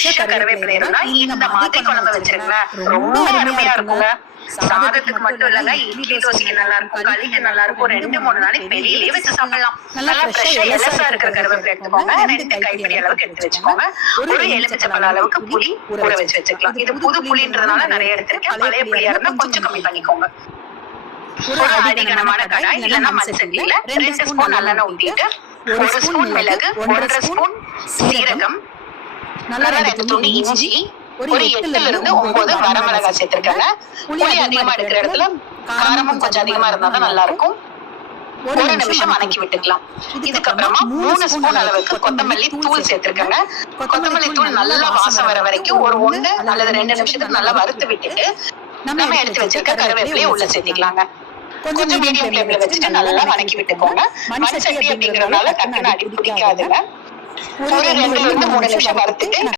ஃப்ரெஷ்ஷா கருவேப்பிலை இருந்தா இந்த மாதிரி குழம்பு வச்சிருங்க, ரொம்ப அருமையா இருக்குங்க. சாதத்துக்கு மட்டும் இல்லங்க, இட்லி தோசைக்கு நல்லா இருக்கும், களிக்கு நல்லா இருக்கும். 2-3 நாளைக்கு வெளியிலேயே வச்சு சாப்பிடலாம். நல்லா ஃப்ரெஷ்ஷா எலசா இருக்கிற கருவேப்பிலை எடுத்துக்கோங்க. 2 கைப்பிடி அளவுக்கு எடுத்து வச்சுக்கோங்க. ஒரு எலுமிச்சம்பழ அளவுக்கு புளி ஊற வச்சுக்கலாம். இது புது புளின்றதுனால நிறைய எடுத்திருக்கேன். பழைய புளியா இருந்தா கொஞ்சம் கம்மி பண்ணிக்கோங்க. ஒரு அடிகனமான கடாய் இல்லைன்னா மண் சட்டியில 2 ஸ்பூன் நல்லெண்ணெய் ஊத்திட்டு 1 ஸ்பூன் மிளகு, 1 ஸ்பூன் சீரகம், நல்லா 2 துண்டு இஞ்சி, ஒரு 8 இருந்து 9 வரமிளகாய் சேர்த்திருக்காங்க. புளி அதிகமா எடுக்கிற இடத்துல காரமும் கொஞ்சம் அதிகமா இருந்தா தான் நல்லா இருக்கும். 1 நிமிஷம் வதக்கி விட்டுக்கலாம். இதுக்கப்புறமா 3 ஸ்பூன் அளவுக்கு கொத்தமல்லி தூள் சேர்த்திருக்காங்க. கொத்தமல்லி தூள் நல்லா வாசம் வர வரைக்கும் ஒரு 1 அல்லது 2 நிமிஷத்துக்கு நல்லா வறுத்து விட்டுட்டு நம்ம எடுத்து வச்சிருக்க கருவேப்பிலையை உள்ள சேர்த்திக்கலாங்க. கொஞ்சம் மீடியம் ஃப்ளேம்ல வச்சுட்டு நல்லா வதக்கி விட்டுக்கோங்க. மண் சட்டி அப்படிங்கறதுனால டக்குன்னு அடி பிடிக்காதுங்க. ஒரு 2 இருந்து 3 நிமிஷம் வறுத்துட்டு